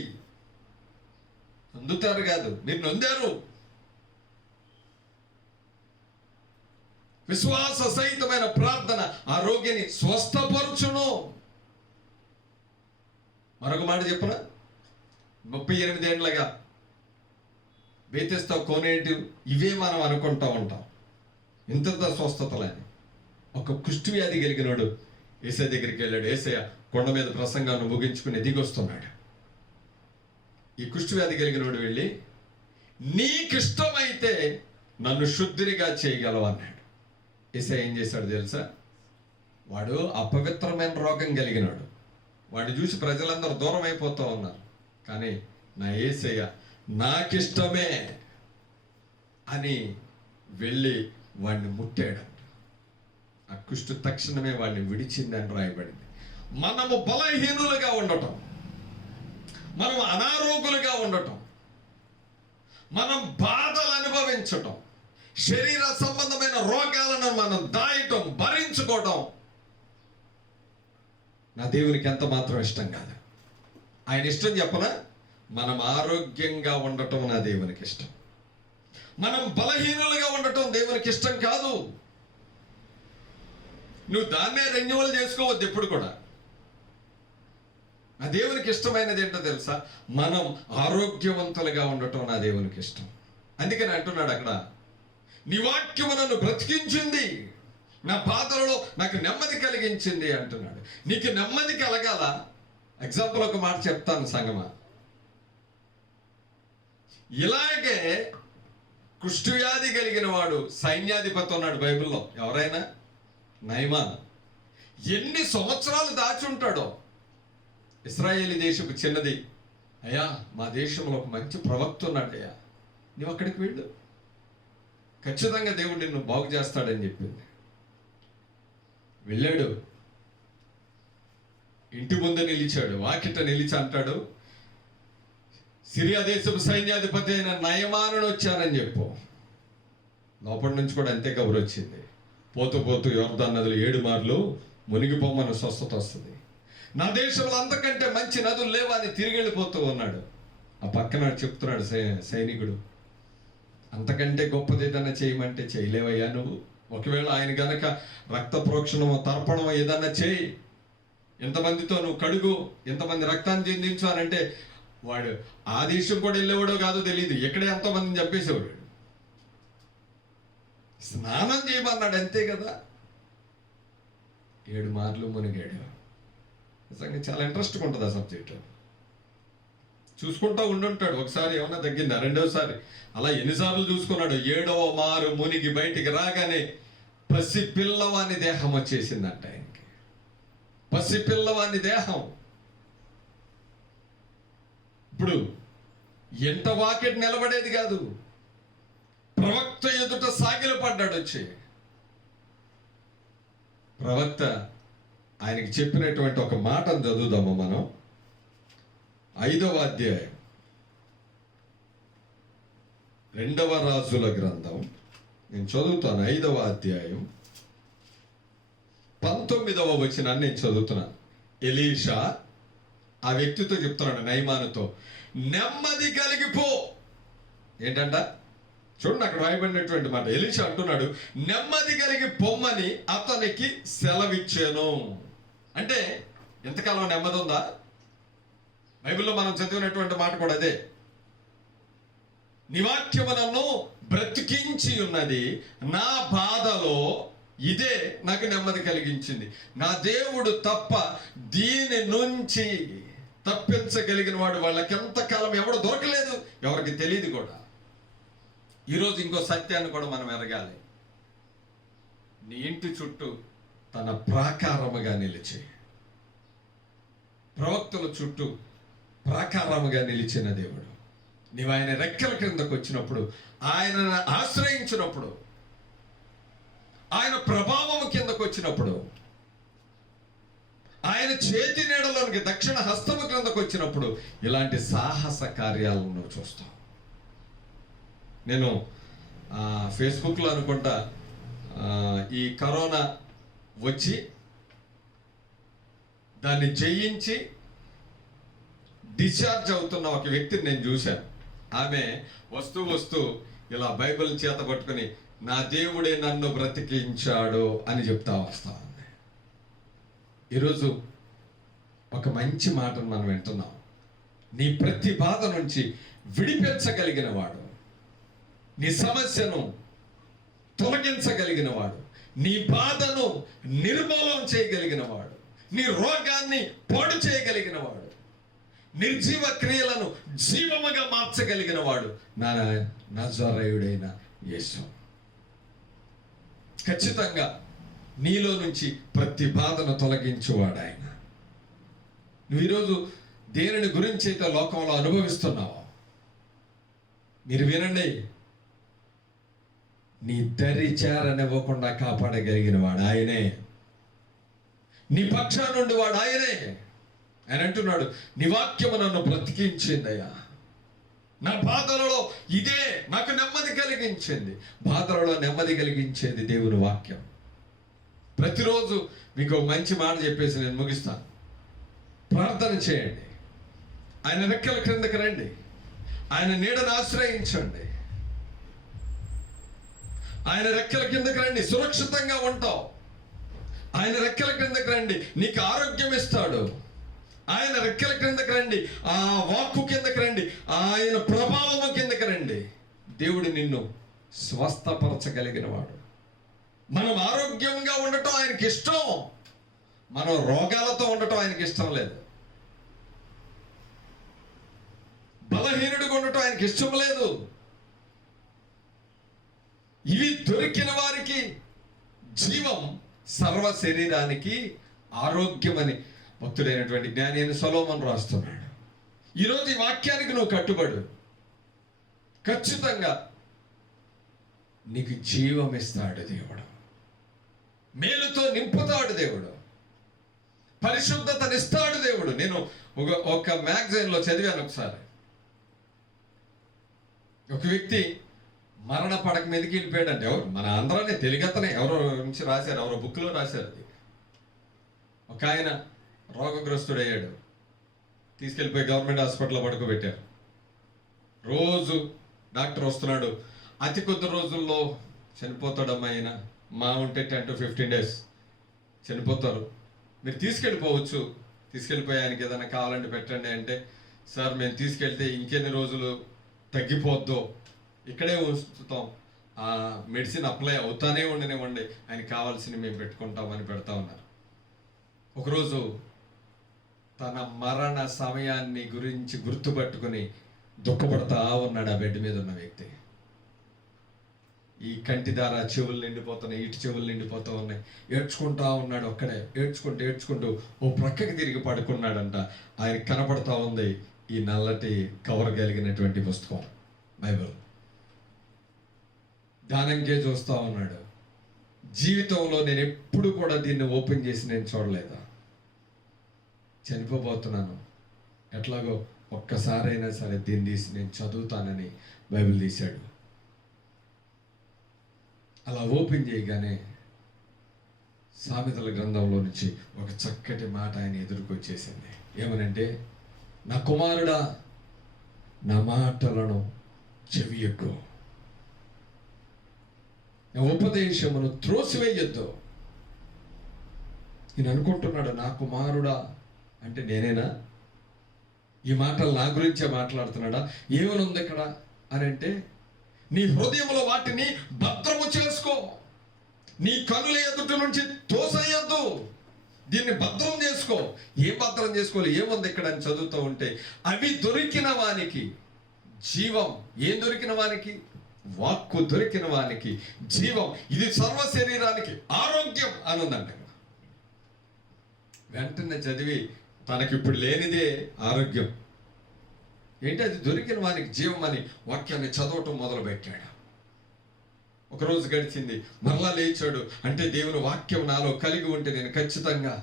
నొందుతారు కాదు, మీరు నొందారు. విశ్వాస సహితమైన ప్రార్థన ఆ రోగిని స్వస్థపరచును. మరొక మాట చెప్పన, 38 ఏళ్ళగా బేతెస్తా కోనేటి ఇవే మనం అనుకుంటా ఉంటాం, ఇంత స్వస్థతలని. ఒక కుష్టి వ్యాధి కలిగినాడు యేసయ్య దగ్గరికి వెళ్ళాడు. యేసయ్య కొండ మీద ప్రసంగాన్ని ముగించుకుని దిగొస్తున్నాడు. ఈ కుష్టి వ్యాధి కలిగినాడు వెళ్ళి, నీకిష్టమైతే నన్ను శుద్ధినిగా చేయగలవు అన్నాడు. యేసయ్య ఏం చేశాడు తెలుసా? వాడు అపవిత్రమైన రోగం కలిగినాడు. వాడిని చూసి ప్రజలందరూ దూరం అయిపోతూ ఉన్నారు. కానీ నా యేసయ్య నాకిష్టమే అని వెళ్ళి వాడిని ముట్టాడు. ఆ కుష్టు తక్షణమే వాడిని విడిచిందని రాయబడింది. మనము బలహీనులుగా ఉండటం, మనం అనారోగ్యులుగా ఉండటం, మనం బాధలు అనుభవించటం, శరీర సంబంధమైన రోగాలను మనం దాయటం, భరించుకోవటం నా దేవునికి ఎంత మాత్రం ఇష్టం కాదు. ఆయన ఇష్టం చెప్పనా? మనం ఆరోగ్యంగా ఉండటం నా దేవునికి ఇష్టం. మనం బలహీనులుగా ఉండటం దేవునికి ఇష్టం కాదు. నువ్వు దాన్నే రెన్యువల్ చేసుకోవద్దు ఎప్పుడు కూడా. నా దేవునికి ఇష్టమైనది ఏంటో తెలుసా? మనం ఆరోగ్యవంతులుగా ఉండటం నా దేవునికి ఇష్టం. అందుకని అంటున్నాడు అక్కడ, నీ వాక్యము నన్ను బ్రతికించింది, నా బాధలలో నాకు నెమ్మది కలిగించింది అంటున్నాడు. నీకు నెమ్మది కలగాల. ఎగ్జాంపుల్ ఒక మాట చెప్తాను సంగమా. ఇలాగే కుష్ఠవ్యాధి కలిగిన వాడు సైన్యాధిపతి ఉన్నాడు బైబిల్లో. ఎవరైనా? నయమాన్. ఎన్ని సంవత్సరాలు దాచి ఉంటాడో. ఇశ్రాయేలీ దేశపు చిన్నది, అయ్యా మా దేశంలో ఒక మంచి ప్రవక్త ఉన్నాడయ్యా, నువ్వు అక్కడికి వెళ్ళు, ఖచ్చితంగా దేవుడు నిన్ను బాగు చేస్తాడని చెప్పింది. వెళ్ళాడు. ఇంటి ముందు నిలిచాడు, వాకిట నిలిచి అంటాడు, సిరియా దేశపు సైన్యాధిపతి అయిన నయమాను వచ్చానని చెప్పు. లోపల నుంచి కూడా అంతే కబురు వచ్చింది. పోతూ పోతూ యోర్దాను నదులు 7 మార్లు మునిగిపోమని స్వస్థత వస్తుంది. నా దేశంలో అంతకంటే మంచి నదులు లేవా అని తిరిగి వెళ్ళిపోతూ ఉన్నాడు. ఆ పక్కన చెప్తున్నాడు సైనికుడు, అంతకంటే గొప్పది ఏదన్నా చేయమంటే చేయలేవయ్యా నువ్వు. ఒకవేళ ఆయన గనక రక్త ప్రోక్షణమో తర్పణమో ఏదన్నా చేయి, ఎంతమందితో నువ్వు కడుగు, ఎంతమంది రక్తాన్ని చెందించు అని అంటే వాడు ఆ దేశం కూడా వెళ్ళేవాడో కాదో తెలియదు, ఎక్కడే ఎంతోమందిని చంపేసేవాడు. స్నానం చేయమన్నాడు అంతే కదా. 7 మార్లు మునిగాడు. నిజంగా చాలా ఇంట్రెస్ట్గా ఉంటుంది ఆ సబ్జెక్టు. చూసుకుంటా ఉండుంటాడు. ఒకసారి ఏమన్నా తగ్గిందా, రెండోసారి, అలా ఎన్నిసార్లు చూసుకున్నాడు. 7వ మారు మునిగి బయటికి రాగానే పసి పిల్లవాని దేహం వచ్చేసిందంట ఆయనకి. పసి పిల్లవాని దేహం. ఇప్పుడు ఎంత వాకెట్ నిలబడేది కాదు. ప్రవక్త ఎదుట సాగిలపడ్డాడు వచ్చి. ప్రవక్త ఆయనకి చెప్పినటువంటి ఒక మాటను చదువుదాము మనం. 5వ అధ్యాయం 2వ రాజుల గ్రంథం, నేను చదువుతాను. 5వ అధ్యాయం 19వ వచనాన్ని నేను చదువుతున్నాను. ఎలీషా ఆ వ్యక్తితో చెప్తున్నాడు, నయమానుతో, నెమ్మది కలిగిపో. ఏంటంట చూడండి, అక్కడ రాయబడినటువంటి మాట. ఎలీషా అంటున్నాడు, నెమ్మది కలిగి పొమ్మని అతనికి సెలవిచ్చాను. అంటే ఎంతకాలం నెమ్మది ఉందా? బైబిల్లో మనం చదివినటువంటి మాట కూడా అదే. నీ వాక్యము నన్ను బ్రతికించి ఉన్నది, నా బాధలో ఇదే నాకు నెమ్మది కలిగించింది. నా దేవుడు తప్ప దీని నుంచి తప్పించగలిగిన వాడు వాళ్ళకి ఎంతకాలం ఎవడు దొరకలేదు, ఎవరికి తెలియదు కూడా. ఈరోజు ఇంకో సత్యాన్ని కూడా మనం ఎరగాలి. నీ ఇంటి చుట్టూ తన ప్రాకారముగా నిలిచి, ప్రవక్తల చుట్టూ ప్రాకారముగా నిలిచిన దేవుడు, నీవు ఆయన రెక్కల క్రిందకు వచ్చినప్పుడు, ఆయనను ఆశ్రయించినప్పుడు, ఆయన ప్రభావము కిందకు వచ్చినప్పుడు, ఆయన చేతి నీడలోనికి దక్షిణ హస్తము క్రిందకు వచ్చినప్పుడు ఇలాంటి సాహస కార్యాలను నువ్వు చూస్తావు. నేను ఫేస్బుక్లో అనుకుంటా ఈ కరోనా వచ్చి దాన్ని జయించి డిశ్చార్జ్ అవుతున్న ఒక వ్యక్తిని నేను చూశాను. ఆమె వస్తూ ఇలా బైబిల్ చేత పట్టుకుని, నా దేవుడే నన్ను బ్రతికించాడు అని చెప్తా వస్తా ఉంది. ఈరోజు ఒక మంచి మాటను మనం వింటున్నాం. నీ ప్రతి బాధ నుంచి విడిపించగలిగిన వాడు, నీ సమస్యను తొలగించగలిగిన వాడు, నీ బాధను నిర్మూలన చేయగలిగిన వాడు, నీ రోగాన్ని పాడు చేయగలిగిన వాడు, నిర్జీవ క్రియలను జీవముగా మార్చగలిగిన వాడు నా నజరేయుడైన యేసు. ఖచ్చితంగా నీలో నుంచి ప్రతి బాధను తొలగించువాడు ఆయన. నువ్వు ఈరోజు దేనిని గురించి అయితే లోకంలో అనుభవిస్తున్నావో, మీరు వినండి, నీ దరి చేరనివ్వకుండా కాపాడగలిగిన వాడు ఆయనే. నీ పక్షా నుండి వాడు ఆయనే. ఆయన అంటున్నాడు, నీ వాక్యము నన్ను బ్రతికించిందయ్యా. నా బాధలలో ఇదే నాకు నెమ్మది కలిగించింది. బాధలలో నెమ్మది కలిగించేది దేవుని వాక్యం. ప్రతిరోజు మీకు ఒక మంచి మాట చెప్పేసి నేను ముగిస్తాను. ప్రార్థన చేయండి, ఆయన రెక్కల క్రిందకి రండి, ఆయన నీడను ఆశ్రయించండి. ఆయన రెక్కల కిందకి రండి, సురక్షితంగా ఉంటావు. ఆయన రెక్కల క్రిందకి రండి, నీకు ఆరోగ్యం ఇస్తాడు. ఆయన రెక్కల క్రిందకి రండి, ఆ వాక్కు కిందకి రండి, ఆయన ప్రభావము కిందకి రండి. దేవుడు నిన్ను స్వస్థపరచగలిగిన వాడు. మనం ఆరోగ్యంగా ఉండటం ఆయనకి ఇష్టం, మనం రోగాలతో ఉండటం ఆయనకి ఇష్టం లేదు. బలహీనుడిగా ఉండటం ఆయనకి ఇష్టం లేదు. ఇవి దొరికిన వారికి జీవం, సర్వ శరీరానికి ఆరోగ్యమని భక్తుడైనటువంటి జ్ఞాని అయిన సొలొమోను రాస్తున్నాడు. ఈరోజు ఈ వాక్యానికి నువ్వు కట్టుబడు, ఖచ్చితంగా నీకు జీవం ఇస్తాడు దేవుడు, మేలుతో నింపుతాడు దేవుడు, పరిశుద్ధతనిస్తాడు దేవుడు. నేను ఒక మ్యాగజైన్లో చదివాను ఒకసారి. ఒక వ్యక్తి మరణ పడక మీదకి వెళ్ళిపోయాడంటే, ఎవరు మన ఆంధ్రానే, తెలుగతనే ఎవరో నుంచి రాశారు, ఎవరో బుక్లో రాశారు అది. ఒక ఆయన రోగగ్రస్తుడయ్యాడు, తీసుకెళ్ళిపోయి గవర్నమెంట్ హాస్పిటల్లో పడుకోబెట్టారు. రోజు డాక్టర్ వస్తున్నాడు, అతి కొద్ది రోజుల్లో చనిపోతాడమ్మా ఆయన, మా ఉంటే 10 to 15 days చనిపోతారు, మీరు తీసుకెళ్ళిపోవచ్చు, తీసుకెళ్ళిపోయి ఆయనకి ఏదైనా కావాలంటే పెట్టండి అంటే, సార్ మేము తీసుకెళ్తే ఇంకెన్ని రోజులు తగ్గిపోద్దో, ఇక్కడే ఉంచుతాం, ఆ మెడిసిన్ అప్లై అవుతానే ఉండనివ్వండి, ఆయనకి కావాల్సినవి మేము పెట్టుకుంటామని పెడతా ఉన్నారు. ఒకరోజు తన మరణ సమయాన్ని గురించి గుర్తుపట్టుకుని దుఃఖపడతా ఉన్నాడు ఆ బెడ్ మీద ఉన్న వ్యక్తి. ఈ కంటి దారా చెవులు నిండిపోతున్నాయి, ఇటు చెవులు నిండిపోతూ ఉన్నాయి. ఏడ్చుకుంటా ఉన్నాడు ఒక్కడే, ఏడ్చుకుంటూ ఓ ప్రక్కకి తిరిగి పడుకున్నాడంట. ఆయన కనపడతా ఉంది ఈ నల్లటి కవర్ కలిగినటువంటి పుస్తకం, బైబిల్. దానంకే చూస్తూ ఉన్నాడు. జీవితంలో నేను ఎప్పుడు కూడా దీన్ని ఓపెన్ చేసి నేను చూడలేదా, చనిపోబోతున్నాను, ఎట్లాగో ఒక్కసారైనా సరే దీన్ని తీసి నేను చదువుతానని బైబిల్ తీశాడు. అలా ఓపెన్ చేయగానే సామెతల గ్రంథంలో నుంచి ఒక చక్కటి మాట ఆయన ఎదుర్కొచ్చేసింది. ఏమనంటే, నా కుమారుడా, నా మాటలను చెవియొగ్గు, నా ఉపదేశమును త్రోసివేయొద్దు. నేను అనుకుంటున్నాడు, నా కుమారుడా అంటే నేనేనా? ఈ మాటలు నా గురించే మాట్లాడుతున్నాడా? ఏమనుంది ఇక్కడ అని అంటే, నీ హృదయంలో వాటిని భద్రము చేసుకో, నీ కనుల ఎదుట నుంచి తోసేయొద్దు, దీన్ని భద్రం చేసుకో. ఏం భద్రం చేసుకోవాలి, ఏముంది ఇక్కడ అని చదువుతూ ఉంటే, అవి దొరికిన వానికి జీవం. ఏం దొరికిన వానికి? వాక్కు దొరికిన వానికి జీవం, ఇది సర్వ శరీరానికి ఆరోగ్యం అని ఉందంట. వెంటనే చదివి, తనకిప్పుడు లేనిదే ఆరోగ్యం ఏంటి, అది దొరికిన వానికి జీవం అని వాక్యాన్ని చదవటం మొదలు పెట్టాడు. ఒకరోజు గడిచింది, మరలా లేచాడు. అంటే దేవుని వాక్యం నాలో కలిగి ఉంటే నేను ఖచ్చితంగా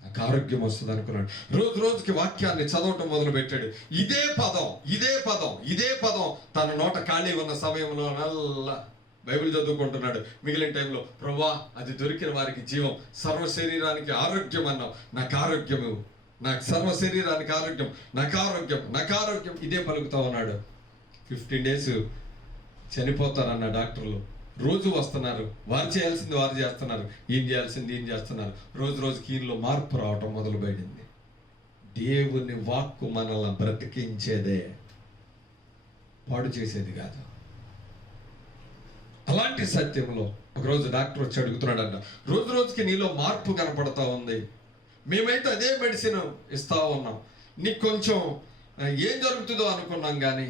నాకు ఆరోగ్యం వస్తుంది అనుకున్నాడు. రోజుకి వాక్యాన్ని చదవటం మొదలు పెట్టాడు. ఇదే పదం తన నోట ఖాళీ ఉన్న సమయంలో నల్లా బైబిల్ చదువుకుంటున్నాడు. మిగిలిన టైంలో, ప్రభువా అది దొరికిన వారికి జీవం, సర్వ శరీరానికి ఆరోగ్యం అన్నావు, నాకు ఆరోగ్యము, నాకు సర్వ శరీరానికి ఆరోగ్యం, నాకు ఆరోగ్యం ఇదే పలుకుతా ఉన్నాడు. 15 days చనిపోతారన్న డాక్టర్లు రోజు వస్తున్నారు. వారు చేయాల్సింది వారు చేస్తున్నారు, ఈయన చేయాల్సింది ఈయన చేస్తున్నారు. రోజుకి ఈయనలో మార్పు రావటం మొదలుపెట్టింది. దేవుని వాక్కు మనల్ని బ్రతికించేదే, పాడు చేసేది కాదు. అలాంటి సత్యంలో ఒకరోజు డాక్టర్ వచ్చి అడుగుతున్నాడంట, రోజుకి నీలో మార్పు కనపడతా ఉంది, మేమైతే అదే మెడిసిన్ ఇస్తా ఉన్నాం, నీకు కొంచెం ఏం జరుగుతుందో అనుకున్నాం, కానీ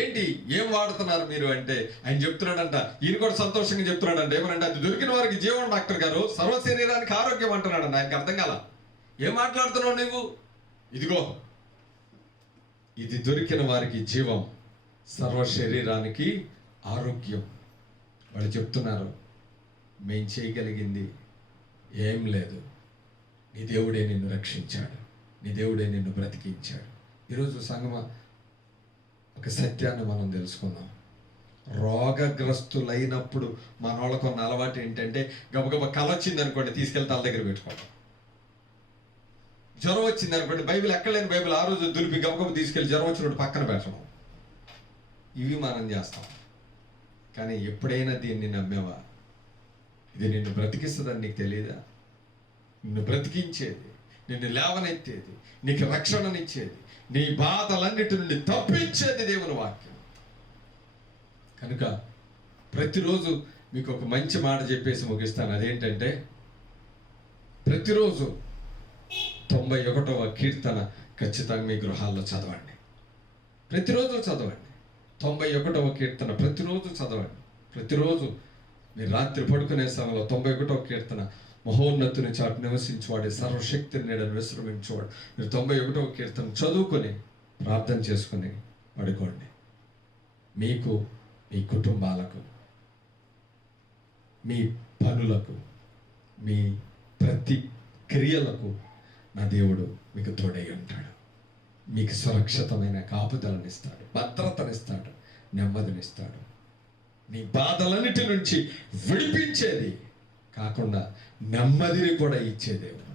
ఏంటి ఏం వాడుతున్నారు మీరు అంటే, ఆయన చెప్తున్నాడంట, ఈయన కూడా సంతోషంగా చెప్తున్నాడంట. ఏమనంటే, అది దొరికిన వారికి జీవం డాక్టర్ గారు, సర్వ శరీరానికి ఆరోగ్యం అంటున్నాడంట. ఆయనకి అర్థం కాల. ఏం మాట్లాడుతున్నావు నువ్వు? ఇదిగో ఇది దొరికిన వారికి జీవం, సర్వ శరీరానికి ఆరోగ్యం. వాళ్ళు చెప్తున్నారు, మేం చేయగలిగింది ఏం లేదు, నీ దేవుడే నిన్ను రక్షించాడు, నీ దేవుడే నిన్ను బ్రతికించాడు. ఈరోజు సంగమా, ఒక సత్యాన్ని మనం తెలుసుకుందాం. రోగగ్రస్తులైనప్పుడు మన వాళ్ళకు ఉన్న అలవాటు ఏంటంటే, గబగబ కల వచ్చింది అనుకోండి, తీసుకెళ్లి తల దగ్గర పెట్టుకోవడం. జ్వరం వచ్చింది అనుకోండి, బైబిల్ ఎక్కడలేని బైబిల్ ఆ రోజు దులిపి గబగబ తీసుకెళ్ళి జ్వరం వచ్చినప్పుడు పక్కన పెట్టడం. ఇవి మనం చేస్తాం. కానీ ఎప్పుడైనా దీన్ని నమ్మేవా? ఇది నిన్ను బ్రతికిస్తుందని నీకు తెలియదా? నిన్ను బ్రతికించేది, నిన్ను లేవనెత్తేది, నీకు రక్షణనిచ్చేది, నీ బాధలన్నిటి నుండి తప్పించేది దేవుని వాక్యం. కనుక ప్రతిరోజు మీకు ఒక మంచి మాట చెప్పేసి ముగిస్తాను. అదేంటంటే, ప్రతిరోజు 91వ కీర్తన ఖచ్చితంగా మీ గృహాల్లో చదవండి. ప్రతిరోజు చదవండి. 91వ కీర్తన ప్రతిరోజు చదవండి. ప్రతిరోజు మీరు రాత్రి పడుకునే సమయంలో 91వ కీర్తన, మహోన్నతుని చాటు నివసించువాడే, సర్వశక్తిని నీడను విశ్రమించువాడు. మీరు 91వ కీర్తన చదువుకొని ప్రార్థన చేసుకొని పడుకోండి. మీకు, మీ కుటుంబాలకు, మీ పనులకు, మీ ప్రతి క్రియలకు నా దేవుడు మీకు తోడై ఉంటాడు. మీకు సురక్షితమైన కాపుదలనిస్తాడు, భద్రతనిస్తాడు, నెమ్మదినిస్తాడు. నీ బాధలన్నిటి నుంచి విడిపించేది కాకుండా నెమ్మదిని కూడా ఇచ్చే దేవుడు.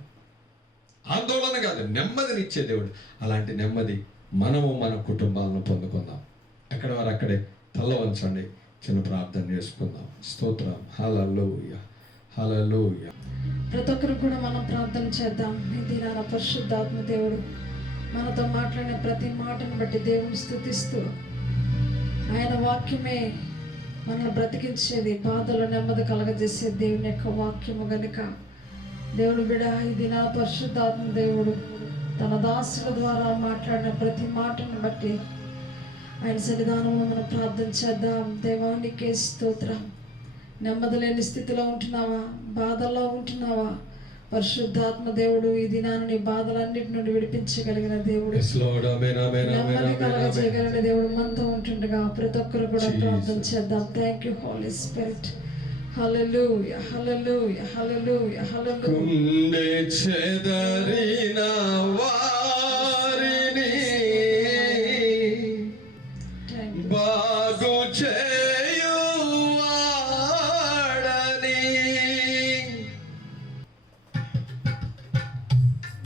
ఆందోళన కాదు, నెమ్మదిని ఇచ్చే దేవుడు. అలాంటి నెమ్మది మనము మన కుటుంబాలను పొందుకుందాం. ఎక్కడ వారు అక్కడే తల్ల వంచండి, చిన్న ప్రార్థన చేసుకుందాం. స్తోత్రం. హల్లెలూయా, హల్లెలూయా. ప్రతి ఒక్కరు కూడా మనం ప్రార్థన చేద్దాం. ఈ దినాన పరిశుద్ధాత్మ దేవుడు మనతో మాట్లాడిన ప్రతి మాటను బట్టి దేవుని స్తుతిస్తూ, ఆయన వాక్యమే మనల్ని బ్రతికించేది, బాధలో నెమ్మది కలగజేసే దేవుని యొక్క వాక్యము గనుక దేవుని బిడ ఇది నా పరిశుద్ధాత్మ దేవుడు తన దాసుల ద్వారా మాట్లాడిన ప్రతి మాటను బట్టి ఆయన సన్నిధానంలో మనం ప్రార్థన చేద్దాం. దేవానికే స్తోత్రం. నెమ్మది లేని స్థితిలో ఉంటున్నావా, బాధల్లో ఉంటున్నావా, పరిశుద్ధాత్మ దేవుడు ఈ దినాన్ని నీ బాధలన్నిటి నుండి విడిపించగలిగిన దేవుడు, నెమ్మది కలగజేయగలిగిన దేవుడు మనతో ఉంటుండగా ప్రతి ఒక్కరు కూడా ప్రార్థన చేద్దాం. Thank you Holy Spirit. Hallelujah hallelujah hallelujah hallelujah. గుండె చెదరిన వారిని బాగు చేయువాడని,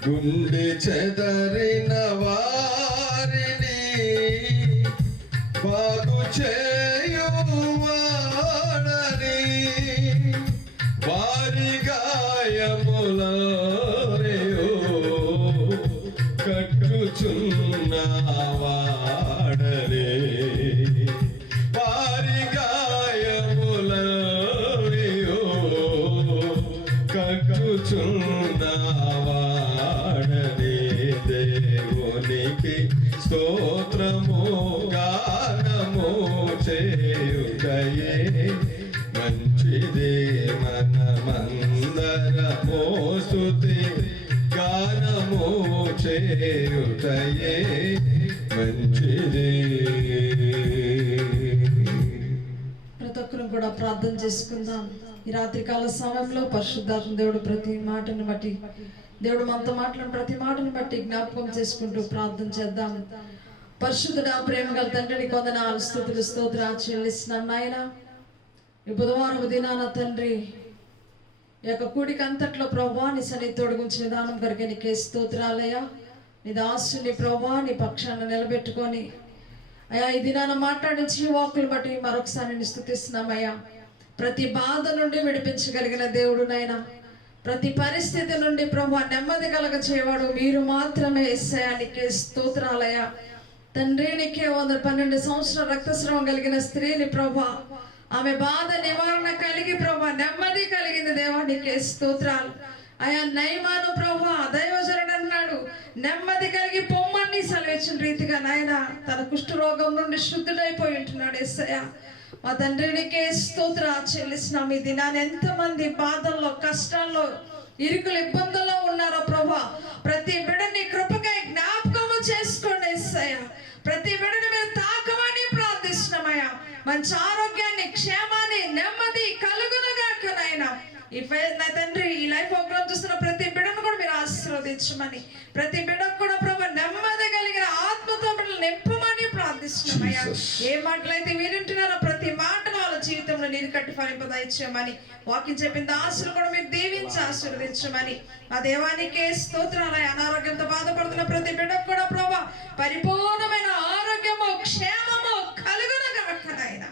గుండె చెదరిన వారిని బాగు చేయువాడని, వారి గాయములయో కట్టుచున్నవాడని, వారి గాయములయో కట్టుచున్నవాడని, దేవునికి స్తోత్రము గానము చేయుటయే మంచిదే, మనమందరము స్తుతి గానము చేయుటయే మంచిదే. ప్రతి ఒక్కరు కూడా ప్రార్థన చేసుకుందాం. ఈ రాత్రికాల సమయంలో పరిశుద్ధాత్మ దేవుడు ప్రతి మాటను బట్టి, దేవుడు మనతో మాట్లాడిన ప్రతి మాటను బట్టి జ్ఞాపకం చేసుకుంటూ ప్రార్థన చేద్దాం. పరిశుద్ధుడా, ప్రేమ గల తండ్రిని కొందనాలు స్తుతులు స్తోత్రాలు చెల్లిస్తున్నాం నాయన. ఈ బుధవారం దినాన తండ్రి ఈ యొక్క కూడిక అంతట్లో ప్రభా నీ సన్నిధి తోడుగుంచిన విధానం కనుక నీకే స్తోత్రాలయ్యా. నీ దాసుని ప్రభా నీ పక్షాన్ని నిలబెట్టుకొని అయ్యా ఈ దినాన మాట్లాడించి వాక్కులు బట్టి మరొకసారి నేను స్తుతిస్తున్నామయ్యా. ప్రతి బాధ నుండి విడిపించగలిగిన దేవుడు నాయన, ప్రతి పరిస్థితి నుండి ప్రభా నెమ్మది కలగ చేయవాడు మీరు మాత్రమే. యేసయ్యా నీకే స్తోత్రాలయ్యా. తండ్రి నీకే 112 సంవత్సరాల రక్తస్రావం కలిగిన స్త్రీని ప్రభా, ఆమె బాధ నివారణ కలిగి ప్రభా నెమ్మది కలిగింది. దేవా నీకే స్తోత్రాలు అయా. నయమాను ప్రభా దైవజనుడు అన్నాడు, నెమ్మది కలిగి పొమ్మని సెలవిచ్చిన రీతిగా నాయన తన కుష్ఠరోగం నుండి శుద్ధుడైపోయి ఉంటున్నాడు. యేసయ్యా మా తండ్రి నీకే స్తోత్రాలు చెల్లిస్తున్నాం. ఈ దినాన్ని ఎంతమంది బాధల్లో, కష్టాల్లో, ఇరుకులు, ఇబ్బందుల్లో ఉన్నారో ప్రభా, ప్రతి బిడ్డని కృపకై జ్ఞాపకము చేసుకోండి యేసయ్యా. ప్రతి బిడ్డని మీరు తాకమని ప్రార్థిస్తున్నామయ్యా. మంచి ఆరోగ్యాన్ని, క్షేమాన్ని, నెమ్మది కలుగునుగాక నాయనా. నా తండ్రి ఈ లైఫ్ ప్రోగ్రామ్ చూస్తున్న ప్రతి బిడ్డను కూడా మీరు ఆశీర్వదించమని, ప్రతి బిడ్డకు కూడా ప్రభు నెమ్మది కలిగిన ఆత్మతో బిడ్డలు నింపమని ప్రార్థిస్తున్నామయ్యా. ఏ మాటలైతే వింటున్నారో ప్రతి మాటను వాళ్ళ జీవితంలో నీరు కట్టి ఫలింపదయచేయమని, వాక్యం చెప్పిన దాసులు కూడా మీరు దీవించి ఆశీర్వదించమని మా దేవానికే స్తోత్రాలయ. అనారోగ్యంతో బాధపడుతున్న ప్రతి బిడ్డకు కూడా ప్రభు పరిపూర్ణమైన ఆరోగ్యము, క్షేమము కలుగునుగాక నాయన.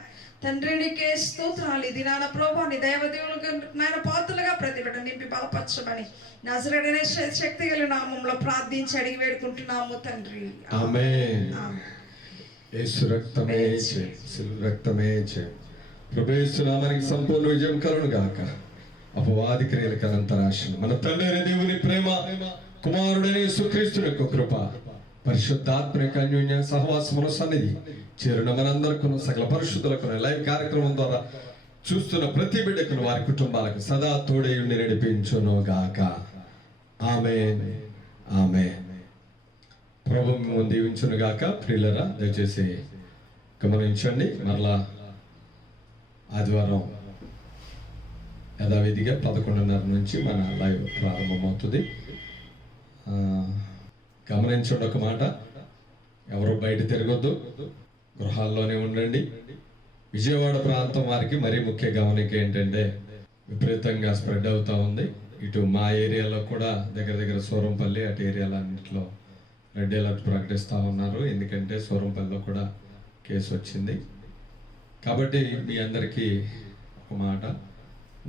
తండ్రి నీకే స్తోత్రాలు. ఈ దినాన ప్రభా నీ దైవదేవులకు నాయన పాత్రలుగా ప్రతి బిడ్డ నింపి బలపరచమని నజరేయుడైన శక్తి కలిగిన నామములో ప్రార్థించి అడిగి వేడుకుంటున్నాము తండ్రి. ఆమేన్. యేసు రక్తమే జయం, సిలువ రక్తమే జయం. ప్రభువు యేసు నామమునకు సంపూర్ణ విజయం కలుగును గాక. అపవాది క్రియలకు అనంతరాశను మన తండ్రి అయిన దేవుని ప్రేమ, కుమారుడైన యేసుక్రీస్తు యొక్క కృప, పరిశుద్ధాత్మ యొక్క అన్యోన్య సహవాసమున సన్నిధి చేరున మనందరికీ, సకల పరిశుద్ధులకు లైవ్ కార్యక్రమం ద్వారా చూస్తున్న ప్రతి బిడ్డకును, వారి కుటుంబాలకు సదా తోడై ఉండి నడిపించును గాక. ఆమేన్ ఆమేన్. ప్రభు మిమ్మల్ని దీవించును గాక. ప్రియులరా దయచేసి గమనించండి, మరలా ఆదివారం యథావిధిగా 11:30 నుంచి మన లైవ్ ప్రారంభమవుతుంది. గమనించండి ఒక మాట, ఎవరు బయట తిరగొద్దు, గృహాల్లోనే ఉండండి. విజయవాడ ప్రాంతం వారికి మరీ ముఖ్య గమనిక ఏంటంటే విపరీతంగా స్ప్రెడ్ అవుతూ ఉంది. ఇటు మా ఏరియాలో కూడా దగ్గర సూరంపల్లి అటు ఏరియాలన్నింటిలో రెడ్ అలర్ట్ ప్రకటిస్తూ ఉన్నారు. ఎందుకంటే సూరంపల్లిలో కూడా కేసు వచ్చింది. కాబట్టి మీ అందరికీ ఒక మాట,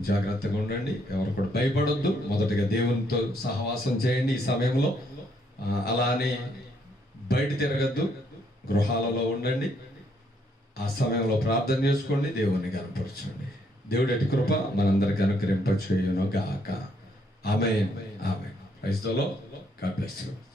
జాగ్రత్తగా ఉండండి, ఎవరు కూడా భయపడొద్దు. మొదటిగా దేవునితో సహవాసం చేయండి ఈ సమయంలో. అలా అని బయట తిరగద్దు, గృహాలలో ఉండండి. ఆ సమయంలో ప్రార్థన చేసుకోండి, దేవుణ్ణి కనపరచండి. దేవుడి అటు కృప మనందరికీ అనుగ్రహింపచేయును గాక. Amen. Amen. Praise the Lord. God bless you.